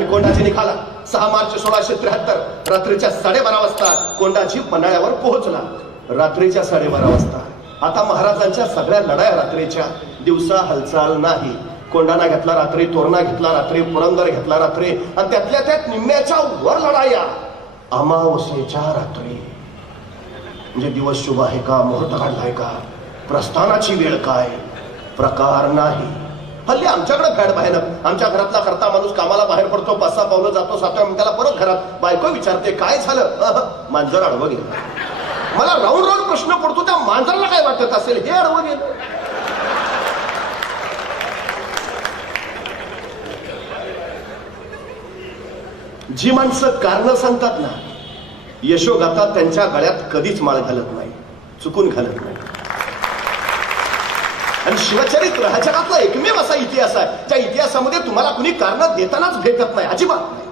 आणि कोंडाजी निघाला. 6 मार्च 1673 रात्रीच्या 12:30 वाजता कोंडाजी पन्हाळ्यावर पोहोचला. रात्रीच्या 12:30 वाजता. आता महाराजांच्या सगळ्या लढाया रात्रीच्या, दिवसा हालचाल नाही. कोंडाणा घेतला रात्री, तोरणा घेतला रात्री, पुरंदर घेतला रात्री, आणि त्यातल्या त्यात निम्म्याच्या वर लढाया अमावस्येच्या रात्री. म्हणजे दिवस शुभ आहे का, मुहूर्त काढलाय का, प्रस्थानाची वेळ काय, प्रकार नाही. हल्ली आमच्याकडे फॅड बाहेर. आमच्या घरातला करता माणूस कामाला बाहेर पडतो, 5-6 पावलं जातो, 7व्या मिनिटाला परत घरात. बायको विचारते काय झालं, मांजर आडवं गेलं. मला राऊंड राऊंड प्रश्न पडतो, त्या मांजराला काय वाटत असेल हे आडवं गेलं. जी माणसं कारण सांगतात ना, यशोगाथा त्यांच्या गळ्यात कधीच माळ घालत नाही, चुकून घालत नाही. आणि शिवचरित्र हा जगातला एकमेव असा इतिहास आहे ज्या इतिहासामध्ये तुम्हाला कुणी कारण देतानाच भेटत नाही, अजिबात नाही.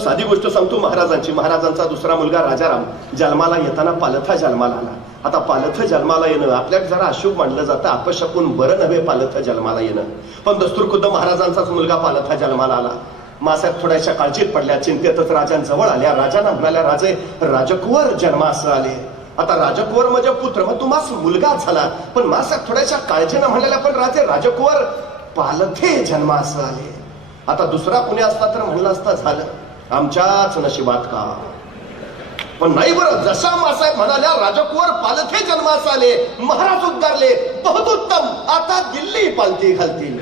साधी गोष्ट सांगतो महाराजांची. महाराजांचा दुसरा मुलगा राजाराम जन्माला येताना पालथा जन्माला आला. आता पालथ जन्माला येणं आपल्याला जरा अशुभ मानलं जातं, अपशकून बरं नव्हे पालथ जन्माला येणं. पण दस्तूर खुद्द महाराजांचाच मुलगा पालथा जन्माला आला. मासाहेब थोड्याशा काळजीत पडल्या, चिंतेतच राजांजवळ आल्या. राजांना म्हणाल्या, राजे राजकुवर जन्मास आले. आता राजकुवर म्हणजे पुत्र, मग तुम्हास मुलगा झाला. पण मासाहेब थोड्याशा काळजीनं म्हणाल्या, पण राजे राजकुवर पालथे जन्मास आले. आता दुसरा कुणी असता तर म्हणलं असता झालं आमच्याच नशिबात का. पण नाही बरं, जसा मासाहेब म्हणाल्या राजकुवर पालथे जन्मास आले, महाराज उद्गारले, बहुत उत्तम, आता दिल्ली पालथी घालतील.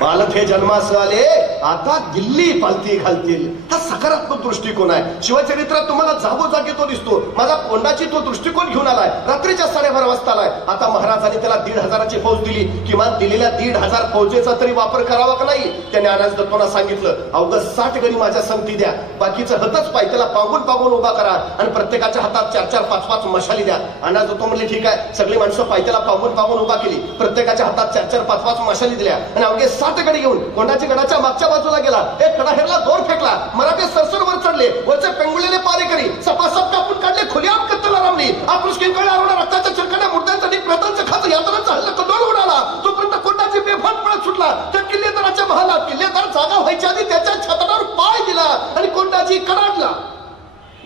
पालथे जन्मास आले, आता दिल्ली पालथी घालतील. हा सकारात्मक दृष्टिकोन आहे. शिवचरित्रात तुम्हाला जागोजागी तो दिसतो. माझा कोंडाची तो दृष्टिकोन घेऊन आलाय. रात्रीच्या 12:30 वाजता आलाय. आता महाराजांनी त्याला 1,500ची फौज दिली. किमान दिलेल्या 1,500 फौजेचा तरी वापर करावा का नाही. त्याने अनाज दत्तोंना सांगितलं, अवघं 60 गडी माझ्या संगती द्या, बाकीचं हतच पाय त्याला पांगून पांगून उभा करा आणि प्रत्येकाच्या हातात 4-4, 5-5 मशाली द्या. अनाज दत्तो म्हणले ठीक आहे. सगळी माणसं पायथ्याला पांगून पांगून उभा केली. प्रत्येकाच्या हातात 4-4, 5-5 मशाली दिल्या आणि अवघे 60 गडी घेऊन कोंडाची गडाच्या मागच्या बाजूला गेला. एक कडा हेरला, दोर फेकला. मराठे सरसर वर चढले. वरचे पेंगुलेले पारेकरी सपासप कापून काढले. खुलेआम कत्तल आरंभली. आपृष्कींकडे आरोडा रक्ताच्या चिरकाड्या मुर्द्यांसाठी प्रतांचं खात यात्रांचा हल्ला कदोड उडाला. तोपर्यंत कोंडाची बेभान पळत सुटला. त्या किल्लेदाराच्या महालात किल्लेदार जागा व्हायच्या आधी त्याच्या छतावर पाय दिला आणि कोंडाची कडाडला.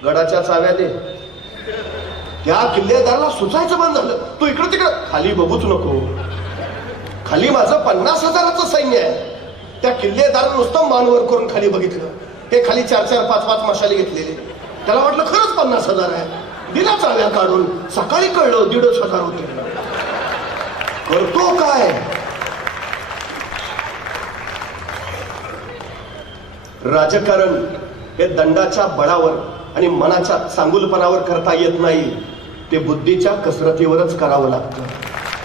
गडाच्या चाव्या दे. त्या किल्लेदाराला सुचायचं बंद झालं. तो इकडे तिकडे, खाली बघूच नको, खाली माझं 50,000चं सैन्य आहे. त्या किल्लेदारानं नुसतं मानवर करून खाली बघितलं. हे खाली 4-4, 5-5 मशाली घेतलेले. त्याला वाटलं खरंच 50,000 आहे. दिला चाव्या काढून. सकाळी कळलं 1,500 होते. करतो काय. राजकारण हे दंडाच्या बळावर आणि मनाच्या चांगुलपणावर करता येत नाही, ते बुद्धीच्या कसरतीवरच करावं लागतं.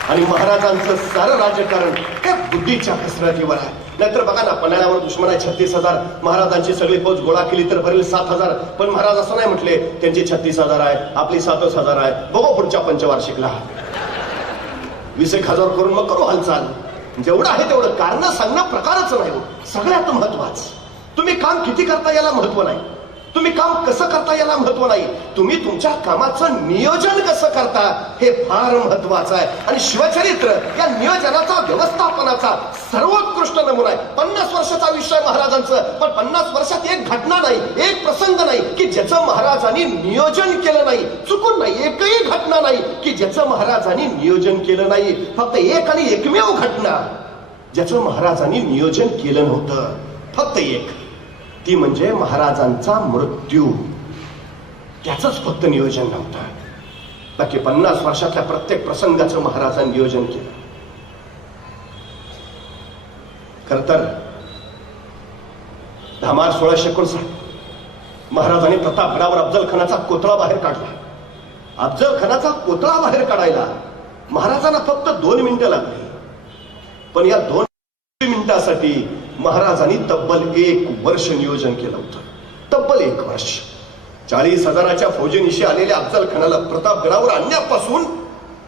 आणि महाराजांचं सारं राजकारण हे बुद्धीच्या कसरतीवर आहे. नाहीतर बघा ना, पन्हाळ्यावर दुश्मन आहे 36,000. महाराजांची सगळी फौज गोळा केली तर भरेल 7,000. पण महाराज असं नाही म्हटले, त्यांची 36,000 आहे, आपली 7,000 आहे. बघू पुढच्या पंचवार्षिकला 20,000 करून मग करू हालचाल. जेवढं आहे तेवढं. कारण सांगणं प्रकारच नाही. सगळ्यात महत्वाचं तुम्ही काम किती करता याला महत्व नाही, तुम्ही काम कसं करता याला महत्व नाही, तुम्ही तुमच्या कामाचं नियोजन कसं करता हे फार महत्वाचं आहे. आणि शिवचरित्र या नियोजनाचा, व्यवस्थापनाचा सर्वोत्कृष्ट नमुना आहे. 50 वर्षाचं आयुष्य आहे महाराजांचं, पण 50 वर्षात एक घटना नाही, एक प्रसंग नाही की ज्याचं महाराजांनी नियोजन केलं नाही. चुकून नाही, एकही घटना नाही की ज्याचं महाराजांनी नियोजन केलं नाही. फक्त एक आणि एकमेव घटना ज्याचं महाराजांनी नियोजन केलं नव्हतं, फक्त एक, ती म्हणजे महाराजांचा मृत्यू. त्याचंच फक्त नियोजन नव्हतं. बाकी 50 वर्षातल्या प्रत्येक प्रसंगाचं महाराजांनी नियोजन केलं. खर तर 10 मार्च 1659 महाराजांनी प्रतापगडावर अफजल खानाचा कोथळा बाहेर काढला. अफजल खानाचा कोथळा बाहेर काढायला महाराजांना फक्त 2 मिनिटं लागली. पण या 2 मिनिटासाठी महाराजांनी तब्बल 1 वर्ष नियोजन केलं होतं. तब्बल 1 वर्ष. 40,000च्या फौजेनिशी आलेल्या अफजल खानाला प्रतापगडावर आणण्यापासून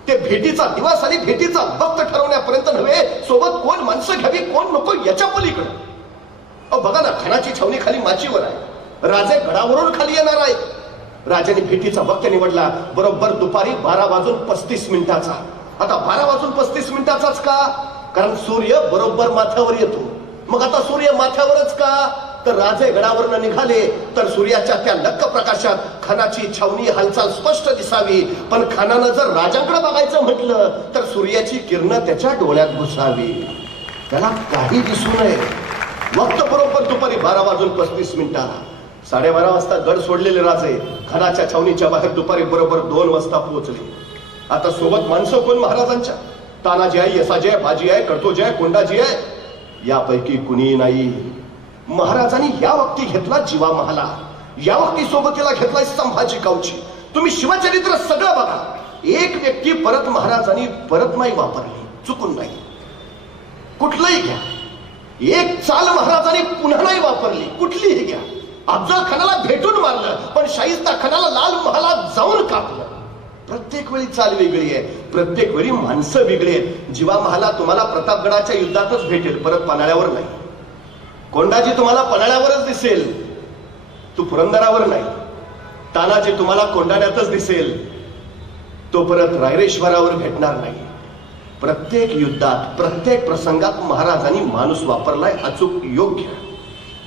ते भेटीचा दिवस आणि भेटीचा वक्त ठरवण्यापर्यंत नव्हे, सोबत कोण माणसं घ्यावी कोण नको याच्या पलीकडे. बघा ना, खानाची छावणी खाली माचीवर आहे. राजे गडावरून खाली येणार आहे. राजाने भेटीचा वक्त निवडला बरोबर दुपारी 12:35 आता 12:35 का? कारण सूर्य बरोबर माथ्यावर येतो. मग आता सूर्य माथ्यावरच का? तर राजे गडावरनं निघाले तर सूर्याच्या त्या लक्क प्रकाशात खानाची छावणी हालचाल स्पष्ट दिसावी. पण खानानं जर राजांकडे बघायचं म्हटलं तर सूर्याची किरण त्याच्या डोळ्यात घुसावी. त्याला काही दिसू नये. वक्त बरोबर दुपारी 12:35. 12:30 वाजता गड सोडलेले राजे खानाच्या छावणीच्या बाहेर दुपारी बरोबर 2 वाजता पोहोचले. आता सोबत माणसं कोण महाराजांच्या? तानाजी आहे, यसाजी आहे, बाजी आहे, कडतोजी आहे, कोंडाजी आहे. यापैकी कुणी नाही. महाराजांनी या वक्ती घेतला जीवा महाला, या वक्ती सोबतीला घेतलाय संभाजी कावची. तुम्ही शिवचरित्र सगळं बघा. एक व्यक्ती परत महाराजांनी परत नाही वापरली, चुकून नाही. कुठलंही घ्या, एक चाल महाराजांनी पुन्हा नाही वापरली, कुठलीही घ्या. अफजल खानाला भेटून मारलं, पण शाहिस्ता खानाला लाल महालात जाऊन कापलं. प्रत्येक वेळी चाल वेगळी आहे, प्रत्येक वेळी माणसं वेगळी आहेत. जीवा महाला तुम्हाला प्रतापगडाच्या युद्धातच भेटेल, परत पन्हाळ्यावर नाही. कोंडाजी तुम्हाला पन्हाळ्यावरच दिसेल, तू पुरंदरावर नाही. तानाजी तुम्हाला कोंडाण्यातच दिसेल, तो परत रायरेश्वरावर भेटणार नाही. प्रत्येक युद्धात, प्रत्येक प्रसंगात महाराजांनी माणूस वापरलाय अचूक योग्य.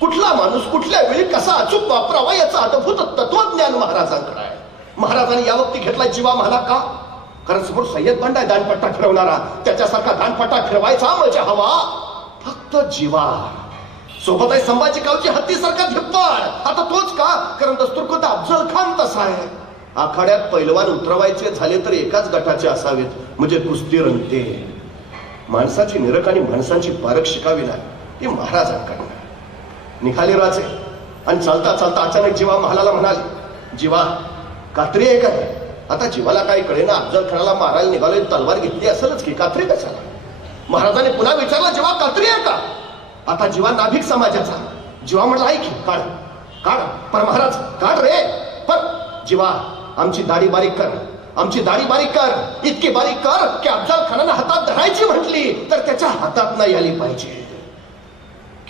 कुठला माणूस कुठल्या वेळी कसा अचूक वापरावा याचं अद्भुत तत्वज्ञान महाराजांकडे आहे. महाराजांनी या वक्ती घेतला जीवा महाला का? कारण समोर सय्यद बंड आहे दानपट्टा फिरवणारा. त्याच्यासारखा दानपट्टा फिरवायचा म्हणजे हवा फक्त जीवा. सोबत आहे संभाजी कावची हत्तीसारखा धिप्पाड. आता तोच का? कारण दस्तूरखुद्द अफजल खान तसा आहे. आखाड्यात पैलवान उतरवायचे झाले तर एकाच गटाचे असावेत, म्हणजे कुस्ती रंगते. माणसाची निरख आणि माणसांची पारख शिकावी लागली ती महाराजांकडनं. निघाले राजे आणि चालता चालता अचानक जीवा महालाला म्हणाले, जीवा कात्री आहे काय? आता जीवाला काय कळेना, अफजल खानाला मारायला निघाले, तलवार घेतली असेलच की, कात्री कशाला? महाराजांनी पुन्हा विचारला, जीवा कात्री आहे का? आता जीवा नाभिक समाजाचा. जीवा म्हटला, ऐक काढ काढ. पर महाराज काढ रे. पण जीवा आमची दाढी बारीक कर, आमची दाढी बारीक कर, इतकी बारीक कर की अफजल खानानं हातात धरायची म्हटली तर त्याच्या हातात नाही आली पाहिजे.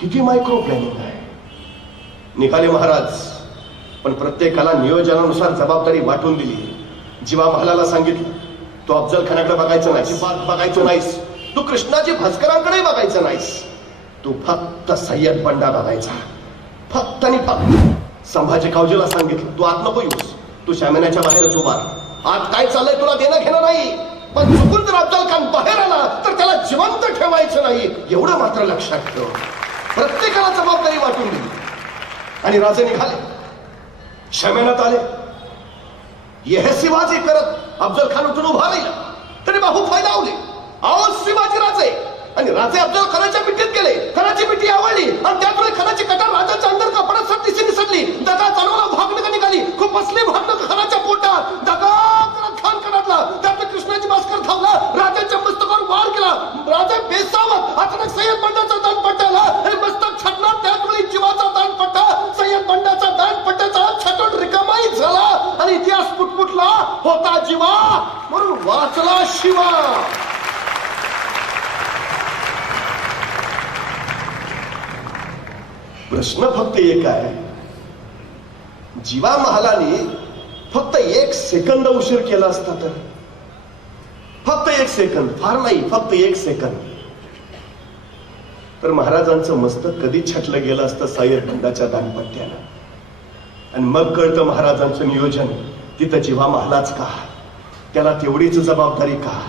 किती मायक्रो प्लॅनिंग आहे. निघाले महाराज, पण प्रत्येकाला नियोजनानुसार जबाबदारी वाटून दिली. जीवा महालाला सांगितलं, तू अफजल खानाकडे बघायचं नाहीस, बघायचं नाहीस, तू कृष्णाजी भास्करांकडे बघायचं नाहीस, तू फक्त सय्यद बंडा बघायचा, फक्त आणि फक्त. संभाजी कावजीला सांगितलं, तू आत नको येऊस, तू शामियानाच्या बाहेरच उभा. आत काय चाललंय तुला देणं घेणं नाही, पण चुकून जर अफजल खान बाहेर आला तर त्याला जिवंत ठेवायचं नाही, एवढं मात्र लक्षात ठेव. प्रत्येकाला जबाबदारी वाटून दिली आणि राजे निघाले. शामियानात आले. यह शिवाजी करत अफजल खान उठून उभा राहिला. तरी बाहू फायदावले. आओ शिवाजी राजे. आणि राजे अफजल खानाच्या पिठीत गेले. खानाची पिठी आवडली आणि त्यामुळे खानाची कटार राजाच्या अंतर कपड्यात सट्टीशी निसटली. दगा चालवला, भागणं निघाली. खूप बसले भागणं खानाच्या पोटात. दगा करत खान कडातला. त्यातलं कृष्णाजी भास्कर धावला, राजाच्या मस्तकावर वार केला. राजा बेसावत अचानक सय्यद बंडाचा दानपट्टा आला आणि मस्तक छाटला. त्याचवेळी जीवाचा दानपट्टा सय्यद बंडाचा दानपट्ट्याचा छाटून रिकामाही झाला आणि इतिहास पुटपुटला. होता जीवा म्हणून वाचला शिवा. प्रश्न फक्त एक आहे, जीवा महालाने फक्त 1 सेकंद उशीर केला असता तर, फक्त 1 सेकंद, फार नाही, फक्त 1 सेकंद, तर महाराजांचं मस्तक कधी छाटलं गेलं असतं सय्यद बंडाच्या दानपट्ट्यानं. आणि मग कळतं महाराजांचं नियोजन तिथं जीवा महालाच का, त्याला तेवढीच जबाबदारी का.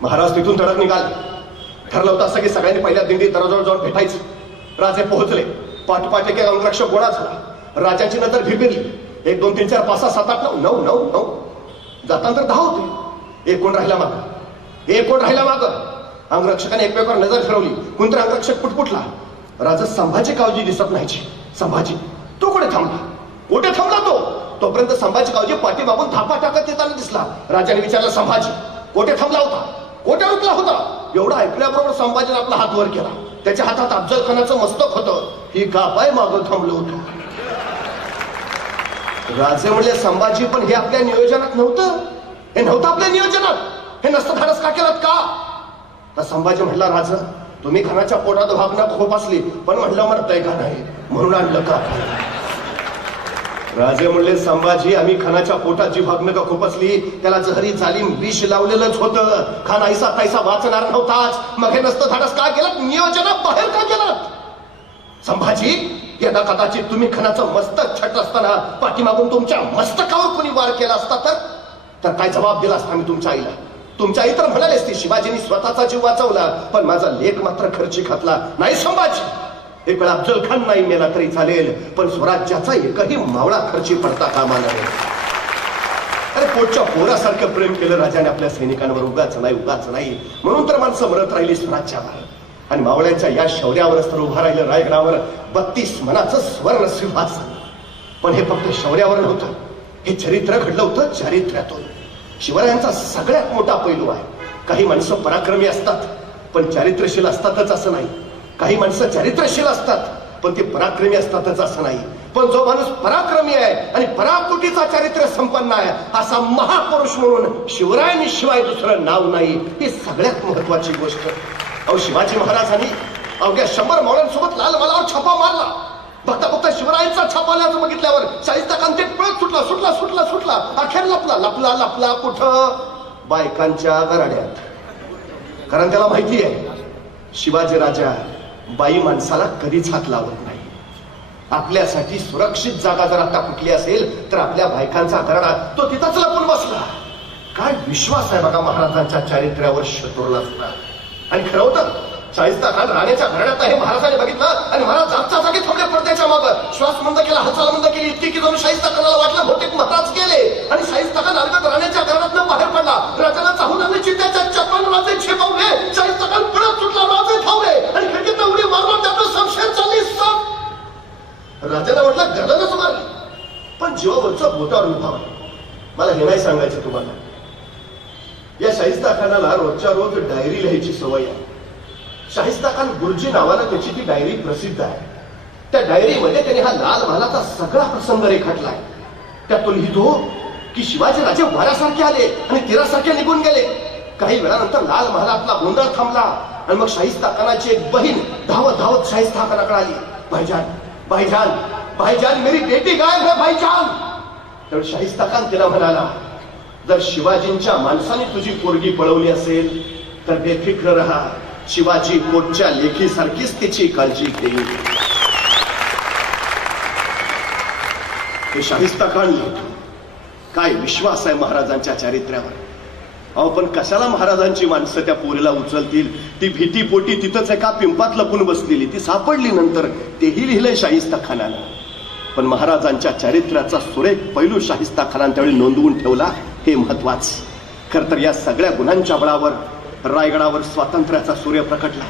महाराज तिथून धडक निघाले. ठरलं होतं सगळे सगळ्यांनी पहिल्या दिंडी दरवाजावर जाऊन भेटायचं. राजे पोहोचले. पाठपाठ एक अंगरक्षक गोळा झाला. राजाची नजर भिरभिरली. 1 2 3 4 5 6 7 8 9 9 9 जाताना तर 10 होते. एक कोण राहिला मागं, एक कोण राहिला मागं. अंगरक्षकाने एकमेकावर नजर फिरवली. कोणतरी अंगरक्षक पुटपुटला. राजा संभाजी कावजी दिसत नाहीची. संभाजी तो कुठे थांबला, कुठे थांबला तो? तोपर्यंत संभाजी कावजी पाठीमागून धापा टाकत येताना दिसला. राजाने विचारलं, संभाजी कुठे थांबला होता, कुठे रुतला होता? एवढं ऐकल्याबरोबर संभाजीने आपला हात वर केला. त्याच्या हातात अफजल खानाचं मस्तक होतं. ही कापाय मागं थांबलो होतो. राजे म्हणले, संभाजी पण हे आपल्या नियोजनात नव्हतं, हे नव्हतं आपल्या नियोजनात, हे नसतं धाडस का केलात का? तर संभाजी म्हणला, राजा तुम्ही खानाच्या पोटात भागणं खूप असली, पण म्हणलं मरतय का नाही म्हणून आणलं का. राजे म्हणले, संभाजी आम्ही खानाच्या पोटात जी भागनका खुपसली त्याला जहरी जालीम विष लावलेलंच होतं. खान ऐसा तैसा वाचणार नव्हताच. मग हे नसतं धाडस का केलं? नियोजनाबाहेर का केलं? संभाजी, यदा कदाचित तुम्ही खानाचं मस्तक छट असताना पाठीमागून तुमच्या मस्तकावर कोणी वार केला असता तर काय जबाब दिला असता मी तुमच्या आईला? तुमच्या आई तर म्हणाली असती, शिवाजींनी स्वतःचा जीव वाचवला पण माझा लेख मात्र खर्ची घातला. नाही संभाजी, एक वेळा अफजल खान नाही मेला तरी चालेल पण स्वराज्याचा एकही मावळा खर्ची पडता कामा नये. अरे पोटच्या पोरासारखं प्रेम केलं राजाने आपल्या सैनिकांवर. उगाच नाही म्हणून तर माणसं मरत राहिली स्वराज्यावर. आणि मावळ्यांच्या या शौर्यावरच तर उभा राहिलं रायगडावर 32 मनाचं स्वर्ण सिंहासन. पण हे फक्त शौर्यावर नव्हतं, हे चरित्र घडलं होतं चारित्र्यातून. शिवरायांचा सगळ्यात मोठा पैलू आहे. काही माणसं पराक्रमी असतात पण चारित्र्यशील असतातच असं नाही. काही माणसं चारित्र्यशील असतात पण ते पराक्रमी असतातच असं नाही. पण जो माणूस पराक्रमी आहे आणि पराकोटीचा चारित्र्य संपन्न आहे असा महापुरुष म्हणून शिवरायांनी शिवाय दुसरं नाव नाही. ही सगळ्यात महत्वाची गोष्ट. अहो, शिवाजी महाराजांनी अवघ्या 100 मावळ्यांसोबत लाल मालावर छापा मारला. बघता छिवरायांचा छापा आल्याचं बघितल्यावर शाहिस्ता खान ते पळत सुटला. अखेर लपला कुठं? बायकांच्या गराड्यात. कारण त्याला माहिती आहे शिवाजी राजा बाई माणसाला कधीच हात लावत नाही. आपल्यासाठी सुरक्षित जागा जर आता कुठली असेल तर आपल्या बायकांचा गराडा तो तिथंच लपून बसला. काय विश्वास आहे बघा महाराजांच्या चारित्र्यावर शत्रूला असता. आणि खरं होतं शाहिस्ता खान राण्याच्या घराण्यात आहे महाराजांनी बघितलं आणि महाराज जागच्या जागी थांबले पडद्याच्या मागं. श्वास मंद केला, हालचाल मंद केली इतकी की जाऊन शाहिस्ता खानाला वाटलं बहुतेक महाराज गेले. आणि शाहिस्ता खान अलगद राण्याच्या घराण्यातनं बाहेर पडला. राजाला चाहून आले चित्त्याच्या चप्पल राजे छेपवले. शाहिस्ता खान पळत सुटला, राजे धावले आणि खिडकीत उडी मारला. त्यातून संशय चालली राजाला वाटलं गर्दनच मारली. पण जीवावरचं बोटावर उभा. मला हे नाही सांगायचं तुम्हाला, या शाहिस्ता खानाला रोजच्या रोज डायरी लिहायची सवय आहे. शाहिस्ता खान गुरुजी नावानं त्याची ती डायरी प्रसिद्ध आहे. त्या डायरीमध्ये त्यांनी हा लाल महालाचा सगळा प्रसंग रेखाटलाय. त्यातून लिहितो की शिवाजी राजे वाऱ्यासारखे आले आणि तीरासारखे निघून गेले. काही वेळानंतर लाल महालातला गोंधळ थांबला आणि मग शाहिस्ता खानाची एक बहीण धावत शाहिस्ता खानाकडे आली. भाईजान मेरी बेटी गायब है भाईजान. तर शाहिस्ता खान तिला म्हणाला, जर शिवाजींच्या माणसाने तुझी पोरगी पळवली असेल तर बेफिक्र रहा, शिवाजी पोटच्या लेखीसारखीच तिची काळजी घेईल. हे शाहिस्ता खान लिहितो. काय विश्वास आहे महाराजांच्या चारित्र्यावर. अहो, पण कशाला महाराजांची माणसं त्या पोरीला उचलतील? ती भीती पोटी तिथंच एका पिंपात लपून बसलेली, ती सापडली नंतर. तेही लिहिलंय शाहिस्ता खानानं. पण महाराजांच्या चारित्र्याचा सुरेख पैलू शाहिस्ता खानानं त्यावेळी नोंदवून ठेवला, हे महत्वाचं. खर तर या सगळ्या गुणांच्या बळावर रायगडावर स्वातंत्र्याचा सूर्य प्रकटला.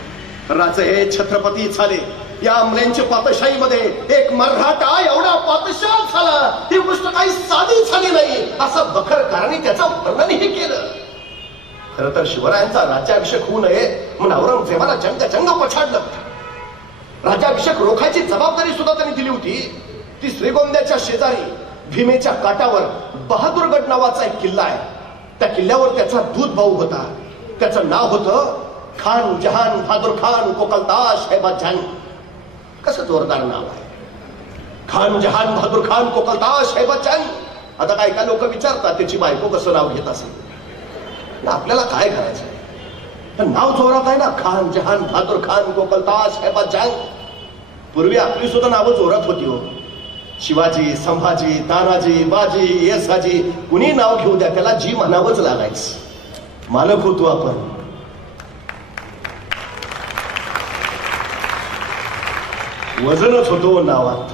राजे हे छत्रपती झाले. या अमल्यांच्या पातशाहीमध्ये एक मराठा एवढा पातशाह झाला. ही गोष्ट काही साधी झाली नाही असं बखरकारांनी त्याचं वर्णनही केलं. खरं तर शिवरायांचा राज्याभिषेक होऊ नये म्हणून औरंगजेबाला जंग पछाडलं. राज्याभिषेक रोखायची जबाबदारी सुद्धा त्यांनी दिली होती. ती श्रीगोंद्याच्या शेजारी भीमेच्या काठावर बहादूरगड नावाचा एक किल्ला आहे. त्या किल्ल्यावर त्याचा दूध भाऊ होता. त्याचं नाव होतं खान जहान बहादूर खान कोकलताश हैबाजान. कसं जोरदार नाव आहे, खान जहान बहादूर खान कोकलताश हैबाजान. आता काय काय लोक विचारतात त्याची बायको कसं नाव घेत असेल. आपल्याला काय करायचं, नाव जोरात आहे ना, खान जहान बहादूर खान कोकलताश हैबाजान. पूर्वी आपली सुद्धा नावं जोरात होती हो. शिवाजी, संभाजी, तानाजी, बाजी, येसाजी, कुणी नाव घेऊ द्या त्याला जी म्हणावंच लागायचं. मालक होतो आपण. वजनच होतो नावात.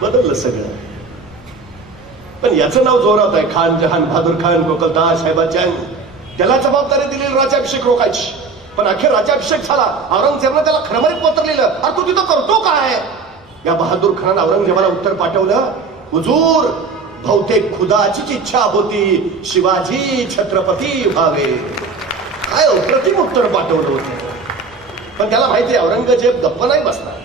बदललं सगळं. पण याचं नाव जोरात आहे, खान जहान बहादूर खान कोकलताश हैबाजान. त्याला जबाबदारी दिली राज्याभिषेक रोखायची. पण अखेर राज्याभिषेक झाला. औरंगजेबाने त्याला खरमरीत पत्र लिहिलं. अरे तू तिथं करतो काय? या बहादूर खानानं औरंगजेबाला उत्तर पाठवलं, हुजूर बहुतेक खुदाचीच इच्छा होती शिवाजी छत्रपती व्हावे. काय अप्रतिम उत्तर पाठवलं होतं. पण त्याला माहिती आहे औरंगजेब गप्प नाही बसणार.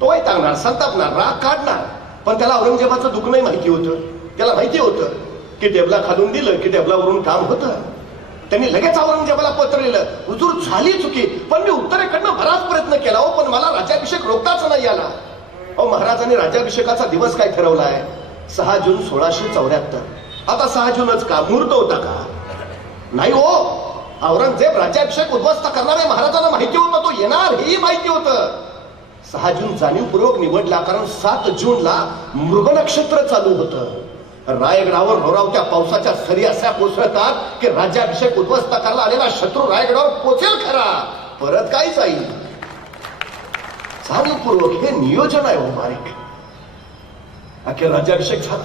तो वैतागणार, संतापणार, राग काढणार. पण त्याला औरंगजेबाचं दुःख नाही माहिती होतं. त्याला माहिती होतं की टेबला खालून दिलं की टेबलावरून काम होतं. त्यांनी लगेच औरंगजेबाला पत्र लिहिलं, हुजूर झाली चुकी पण मी उत्तरेकडनं बराच प्रयत्न केला हो, पण मला राज्याभिषेक रोखताच नाही आला. महाराजांनी राज्याभिषेकाचा दिवस काय ठरवलाय? 6 जून 1674. आता 6 जूनच का? मुहूर्त होता का? नाही हो. औरंगजेब राज्याभिषेक उद्ध्वस्त करणार आहे महाराजांना माहिती होतं, तो येणार हेही माहिती होतं. 6 जून जाणीवपूर्वक निवडला कारण 7 जूनला मृग नक्षत्र चालू होतं. रायगडावर रोरावत्या पावसाच्या सरी अशा कोसळतात की राज्याभिषेक उद्ध्वस्त करायला आलेला शत्रू रायगडावर पोचेल खरा, परत काय जाईल. जाणीवपूर्वक हे नियोजन आहे हो बारीक. अखेर राज्याभिषेक झाला.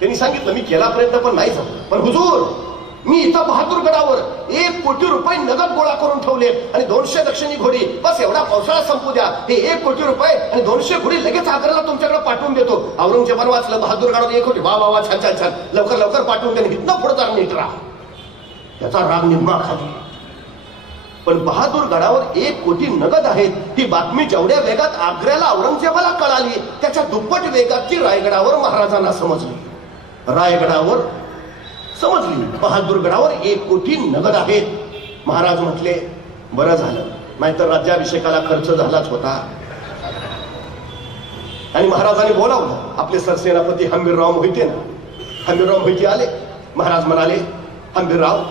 त्यांनी सांगितलं मी केला प्रयत्न पण नाही झाला. पण हुजूर, मी इथं बहादूरगडावर 1 कोटी रुपये नगद गोळा करून ठेवले आणि 200 दक्षिणी घोडी, बस एवढा पावसाळा संपू द्या, हे 1 कोटी रुपये आणि 200 घोडी लगेच आग्र्याला तुमच्याकडे पाठवून देतो. औरंगजेबानं वाचलं बहादूरगडावर 1 कोटी. वा वा वा, छान छान छान, लवकर लवकर पाठवून द्या, इथनं पुढे जा नीट राहा. त्याचा राग निम्मा खाली. पण बहादूरगडावर 1 कोटी नगद आहेत ही बातमी जेवढ्या वेगात आग्र्याला औरंगजेबाला कळाली त्याच्या दुप्पट वेगात ती रायगडावर महाराजांना समजली. रायगडावर समजली, बहादूरगडावर 1 कोटी नगद आहेत. महाराज म्हटले बरं झालं, नाहीतर राज्याभिषेकाला खर्च झालाच होता. आणि महाराजांनी बोलावलं आपले सरसेनापती हंबीरराव मोहिते ना. हंबीरराव मोहिते आले. महाराज म्हणाले, हंबीरराव,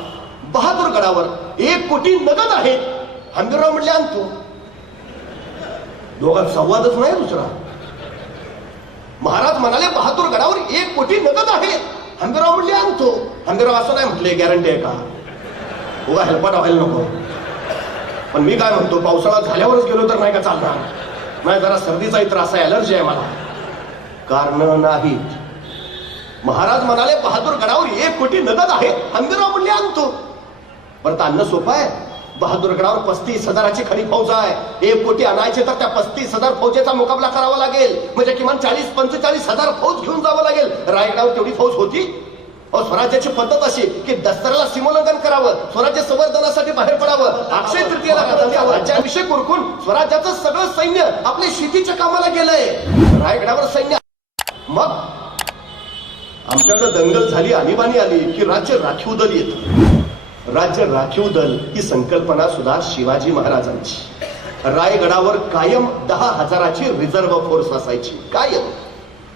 बहादूरगडावर 1 कोटी नगद आहेत. हंबीरराव म्हटले आणतो. दोघांत संवादच नाही दुसरा. महाराज म्हणाले बहादूरगडावर 1 कोटी नगद आहेत. हंबीरराव म्हटले आणतो. हंबीरराव असं नाही म्हटले, गॅरंटी आहे का? उगा हेल्पाट व्हायला नको. पण मी काय म्हणतो, पावसाळा झाल्यावरच गेलो तर नाही का चालणार? नाही, जरा सर्दीचाही त्रास आहे, अलर्जी आहे मला. कारण नाहीत. महाराज म्हणाले बहादूरगडावर 1 कोटी नगद आहेत. हंबीरराव म्हणले आणतो. परत आणणं सोपं आहे. बहादूरगडावर 35,000ची खरी फौज आहे. 1 कोटी आणायचे तर त्या 35,000 फौजेचा मुकाबला करावा लागेल. म्हणजे किमान 40-45,000 फौज घेऊन जावं लागेल. रायगडावर तेवढी फौज होती? स्वराज्याची पद्धत अशी की दसऱ्याला सीमोल्लंघन करावं, स्वराज्य संवर्धनासाठी बाहेर पडावं, अक्षय तृतीयेला राज्याभिषेक उरकून स्वराज्याचं सगळं सैन्य आपल्या शेतीच्या कामाला गेलंय. रायगडावर सैन्य. मग आमच्याकडे दंगल झाली, आणीबाणी आली की राज्य राखीव दल येतं. राज्य राखीव दल ही संकल्पना सुद्धा शिवाजी महाराजांची. रायगडावर कायम 10,000ची रिझर्व्ह फोर्स असायची, कायम.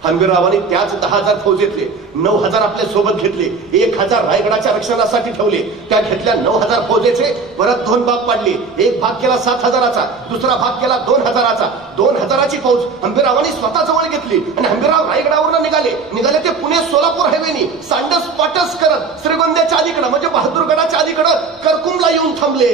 हंबीररावांनी त्याच 10,000 फौजेतले 9,000 आपल्या सोबत घेतले. 1,000 रायगडाच्या रक्षणासाठी ठेवले. त्या घेतल्या 9,000 फौजेचे परत 2 भाग पाडले. एक भाग केला 7,000चा, दुसरा भाग केला 2,000चा. 2,000ची फौज हंबीररावांनी स्वतः जवळ घेतली आणि हंबीरराव रायगडावरून निघाले ते पुणे सोलापूर हायवेनी सांडस पाटस करत श्रीगोंद्याच्या अलीकडं म्हणजे बहादूरगडाच्या अलीकडं करकुमला येऊन थांबले.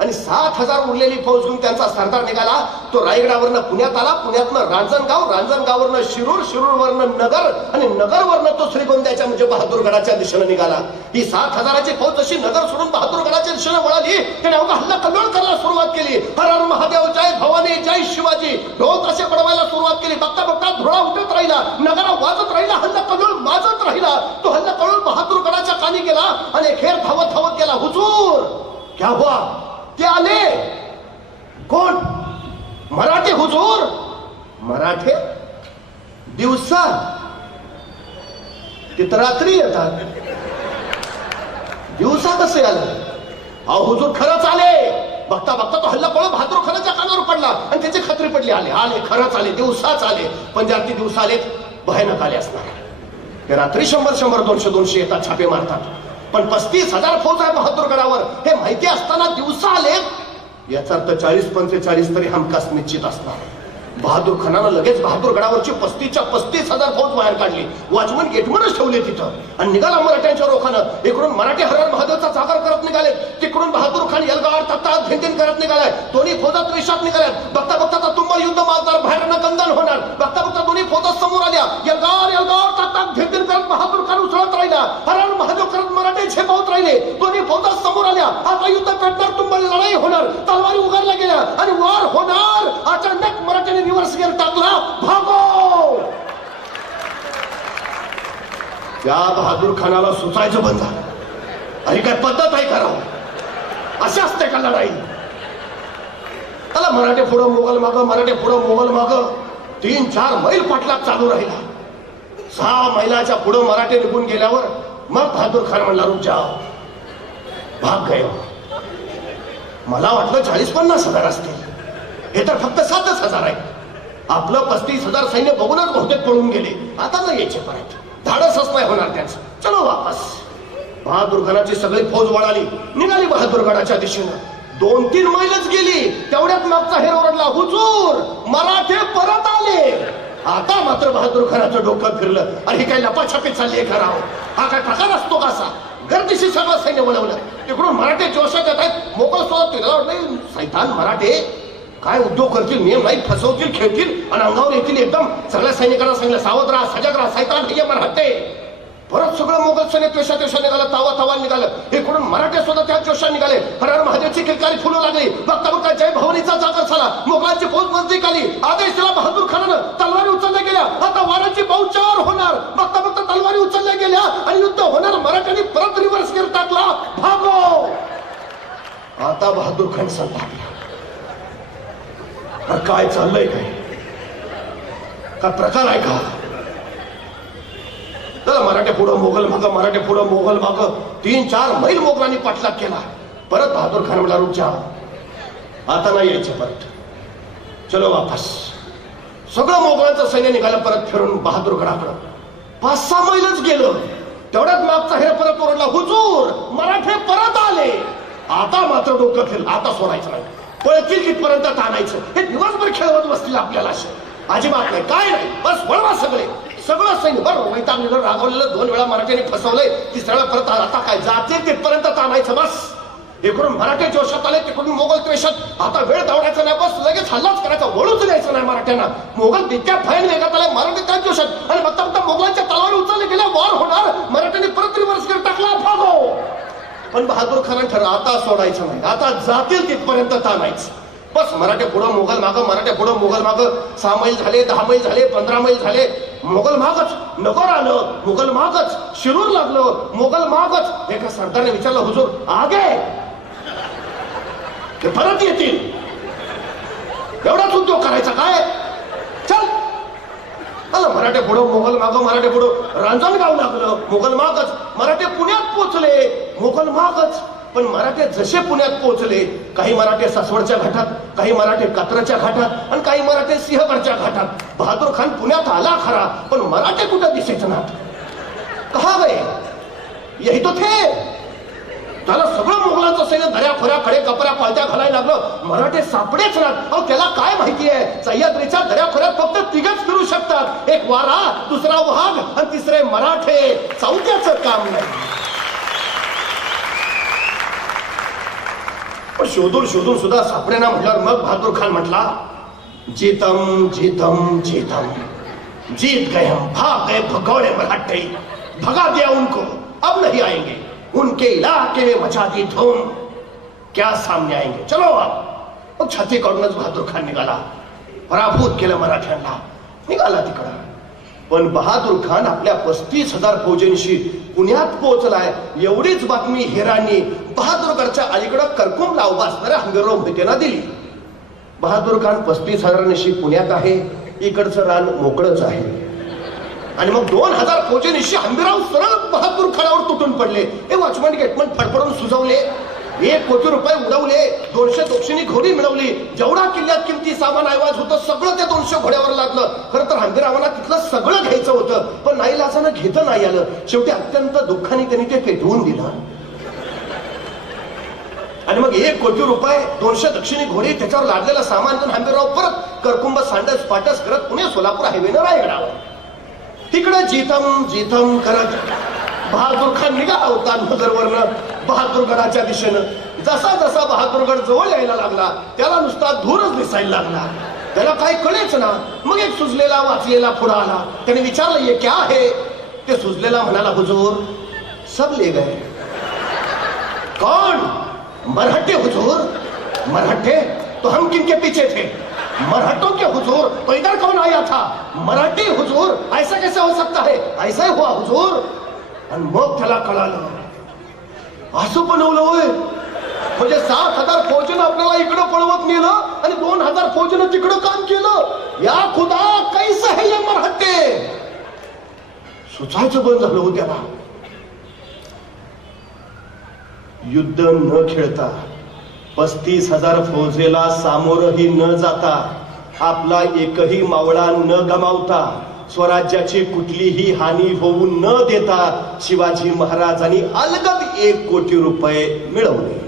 आणि 7,000 उरलेली फौज घेऊन त्यांचा सरदार निघाला. तो रायगडावरनं पुण्यात आला, पुण्यातनं रांजणगाव, रांजणगाववरनं शिरूर, शिरूरवरनं नगर आणि नगरवरनं तो श्रीगोंद्याच्या म्हणजे बहादूरगडाच्या दिशेनं निघाला. ही 7,000ची फौज जशी नगर सोडून बहादूरगडाच्या दिशेनं वळाली त्याने अवघा हल्ला कल्लोळ करायला सुरुवात केली. हर हर महादेव, जय भवानी, जय शिवाजी ढोल असे पडवायला सुरुवात केली. बघता बघता धुळा उठत राहिला, नगारा वाजत राहिला, हल्ला कल्लोळ माजत राहिला. तो हल्ला कल्लोळ बहादूरगडाच्या कानी गेला आणि खेर धावत धावत गेला. हुजूर, क्या हुआ? ते आले. कोण? मराठे हुजूर. मराठे दिवसा, ते तर रात्री येतात. दिवसा कसे आले? अहो हुजूर, खरंच आले. बघता बघता तो हल्ला पळून बहादूरखानाच्या कानावर पडला आणि त्याची खात्री पडली. आले आले, खरंच आले, दिवसाच आले. पण जर ती दिवसा आले भयानक आले असणार. ते रात्री 100-100, 200-200 येतात, छापे मारतात. पण 35,000 फौज आहे बहादूरगडावर हे माहिती असताना दिवसा आले, याचा अर्थ 40-45 तरी हमखास निश्चित असणार. बहादूर खानानं लगेच बहादूरगडावरची 35,000 फौज बाहेर काढली. वॉचमन गेटमनच ठेवले तिथं आणि निघाला मराठ्यांच्या रोखानं. इकडून मराठी हर हर महादेवचा जागर करत निघाले, तिकडून बहादूर खान यलगार तत्तात धिंदिन करत निघालाय. दोन्ही फौजा त्रिशात निघाल्यात. बघता बघता तुंबळ युद्ध माजणार, बाहेरनं कंदन होणार. बघता बघता दोन्ही फौजा समोर आल्या. यलगार तत्तात धिंदिन करत बहादूर खान उचलत राहिला. हर हर महादेव करत मराठे झेपावत राहिले. दोन्ही फौजा समोर आल्या. आता युद्ध पेटणार, तुंबळ लढाई होणार, तलवारी उगारल्या गेल्या आणि वार होणार. अचानक मराठ्याने रिव्हर्स गिअर टाकला, भागो. त्या बहादूर खानाला सुचायचं बंद झालं. अरे काय पद्धत आहे करावं? असे असते का लढाई? त्याला मराठे पुढं मोगल माग, मराठे पुढं मोगल माग. 3-4 मैल पाठलाग चालू राहिला. 6 मैलाच्या पुढं मराठे निघून गेल्यावर मग बहादूर खान म्हणला, रुक जाओ, भाग गए. मला वाटलं 40-50 हजार असतील, हे तर फक्त 7,000 आहे. आपलं 35,000 सैन्य बघूनच बहुतेक पळून गेले. आता नाही यायचे परत, धाडसच नाही होणार त्यांचं. चलो वापस. बहादूरगडाची सगळी फौज वळाली, निघाली बहादूरगडाच्या दिशेनं. 2-3 मैलच गेली, तेवढ्यात मागचा हेर ओरडला, हुजूर मराठे परत आले. आता मात्र बहादूरखानाचं डोकं फिरलं. अरे काय लपाछपी चालली आहे खराव, हा काय प्रकार असतो का असा? गर्दीशी सगळं सैन्य वळवलं. तिकडून मराठे जोशात येत आहेत. मोकळ सोडत नाही. सैतान मराठे काय उद्योग करतील, नियम नाही, फसवतील, खेळतील आणि अंगावर येतील एकदम. सगळ्या सैनिकांना सांगितलं, सावध राहा, सजग राहा, सैतान हे मराठे. परत सगळं मोगल सैन्य त्वेषा निघालं, तावा निघालं. इकडून मराठे सुद्धा त्या जोशात निघाले. हर महादेवची किलकारी फुलू लागली. बघता बघता जय भवानीचा जागर झाला. मोगलांची फौज नजदीक आली. आदेश दिला बहादूर खानानं, तलवारी उचलल्या गेल्या. आता वाराची बहुचार होणार. बघता बघता तलवारी उचलल्या गेल्या आणि युद्ध होणार. मराठ्यांनी परत रिव्हर्स गिअर टाकला, भागो. आता बहादूर खान संतापला. काय चाललंय, काय प्रकार आहे का? तर मराठे पुढं मोगल माग, मराठे पुढं मोगल माग. 3-4 मैल मोगलांनी पाठलाग केला. परत बहादूर खान म्हणला, रुक जाओ, आता नाही यायचे परत, चलो वापस. सगळं मोगलांचं सैन्य निघालं परत फिरून बहादूरगडाकडं. 5-6 मैलच गेलं, तेवढ्यात मागचा हेर परत ओरडला, हुजूर मराठे परत आले. आता मात्र डोकं फिरलं, आता सोडायचं नाही, पळतील तिथपर्यंत आणायचं. हे दिवसभर खेळवत बसतील आपल्याला, अजिबात नाही, काय नाही, बस वळवा सगळे. सगळं सैन्य बरं वैतागलेलं, रागवलेलं, 2 वेळा मराठ्यांनी फसवलंय, 3ऱ्या वेळा परत आता काय जाते तिथपर्यंत आणायचं बस. इकडून मराठे जोशात आले, तिकडून मोगल त्वेषात. आता वेळ दौडायचा नाही, बस लगेच हल्लाच करायचा, वळूच द्यायचं नाही मराठ्यांना. मोगल तितक्या भयान वेगात आले, मराठे त्या जोशात. आणि बघता बघता मोगलांच्या तलवारी उचलले गेल्या, वार होणार. मराठ्यांनी परत रिव्हर्स गिअर टाकला, भागो. पण बहादूर खान ठरवलं, आता सोडायचं नाही, आता जातील तिथपर्यंत आणायचं बस. मराठे पुढं मोगल माग, मराठे पुढं मोगल माग. 6 मैल झाले, 10 मैल झाले, 15 मैल झाले. मोगल मागच. नगर आलं, मोगल मागच. शिरूर लागलं, मोगल मागच. एका सरदारने विचारलं, हुजूर आगे, ते परत येतील, एवढाच उद्योग करायचा काय? चल. आलं मराठे पुढं मोगल माग, मराठे पुढं. रांजणगाव लागलं, मोगल मागच. मराठे पुण्यात पोहोचले, मोगल मागच. पण मराठे जसे पुण्यात पोहोचले, काही मराठे सासवडच्या घाटात, काही मराठे कात्रच्या घाटात आणि काही मराठे सिंहगडच्या घाटात. बहादूर खान पुण्यात आला खरा, पण मराठे कुठं दिसायचं ना. कहा गए, यही तो थे. त्याला सगळं मोगलांचं सैन्य दऱ्या खोऱ्या खडे कपऱ्या पालत्या घालायला लागलं. मराठे सापडेच ना. अहो त्याला काय माहिती आहे, सह्याद्रीच्या दऱ्या खोऱ्यात फक्त 3घच फिरू शकतात, एक वारा, दुसरा वाघ आणि तिसरे मराठे. चौथ्याचं काम नाही. पण शोधून सुद्धा सापडेना म्हटल्यावर मग बहादूर खान म्हटला, जीतम जीतम जीतम, जीत गए हम, भाग गए भगौड़े मराठे, भगा दिया उनको, अब नहीं आएंगे, उनके इलाके में मचा दी धूम, क्या सामने आएंगे, चलो अब. छाती काढूनच बहादूर खान निघाला, पराभूत केलं मराठ्यांना, निघाला तिकडं. पण बहादूर खान आपल्या 35,000 फौजेंशी पुण्यात पोहोचलाय. एवढीच बातमी हेरांनी बहादूरगडच्या अलीकडं करकुंबला उभा असणाऱ्या हंबीरराव मोहितेंना दिली. बहादूर खान 35,000 पुण्यात आहे, इकडचं रान मोकळंच आहे. आणि मग 2,000 फौजेंशी हंबीरराव सरळ बहादूर खानावर तुटून पडले. हे वॉचमन गेटमन फडफडून सुजवले, 1 कोटी रुपये उडवले, 200 दोक्षिणी घोडी मिळवली. जेवढा किल्ल्यात किमती सामान ऐवज होतं सगळं त्या 200 घोड्यावर लागलं. खरं तर हंबीररावांना तिथलं सगळं घ्यायचं होतं, पण नाईलाजानं घेता नाही आलं. शेवटी अत्यंत दुःखाने त्यांनी ते पेटवून दिलं. आणि मग 1 कोटी रुपये, 200 दक्षिणी घोडी, त्याच्यावर लादलेलं सामान घेऊन हंबीरराव परत करकुंब सांडस पाटस करत पुणे सोलापूर हायवेनं रायगडावर. तिकडे जीतम जीतम करत बहादूर खान निघाला होता नगरवरनं बहादूरगडाच्या दिशेनं. जसा जसा बहादूरगड जवळ यायला लागला, त्याला नुसता धूरच दिसायला लागला. त्याला काही कळेच ना. मग एक सुजलेला वाचलेला पुढे आला. त्याने विचारलं, ये क्या है? ते सुजलेला म्हणाला, हुजूर सब ले गए. कौन? मराठे हुजूर. मराठे? तो हम किनके पीछे थे? मराठों के हुजूर. तो इधर कौन आया था? मराठी हुजूर. ऐसा कैसे हो सकता है? ऐसा ही हुआ हुजूर. आणि मग त्याला कळालं, असं बनवलं होय. म्हणजे 7,000 फौजेनं आपल्याला इकडं पळवत नेलं आणि 2,000 फौजेनं तिकडं काम केलं. या खुदा कैसे है ये मराठे. सुचायचं बंद झालं हो त्याला. युद्ध न खेळता 35,000 फौजेला सामोरही न जाता आपला एकही मावळा न गमावता, स्वराज्याची कुठलीही हानी होऊ न देता शिवाजी महाराजांनी अलगद 1 कोटी रुपये मिळवले.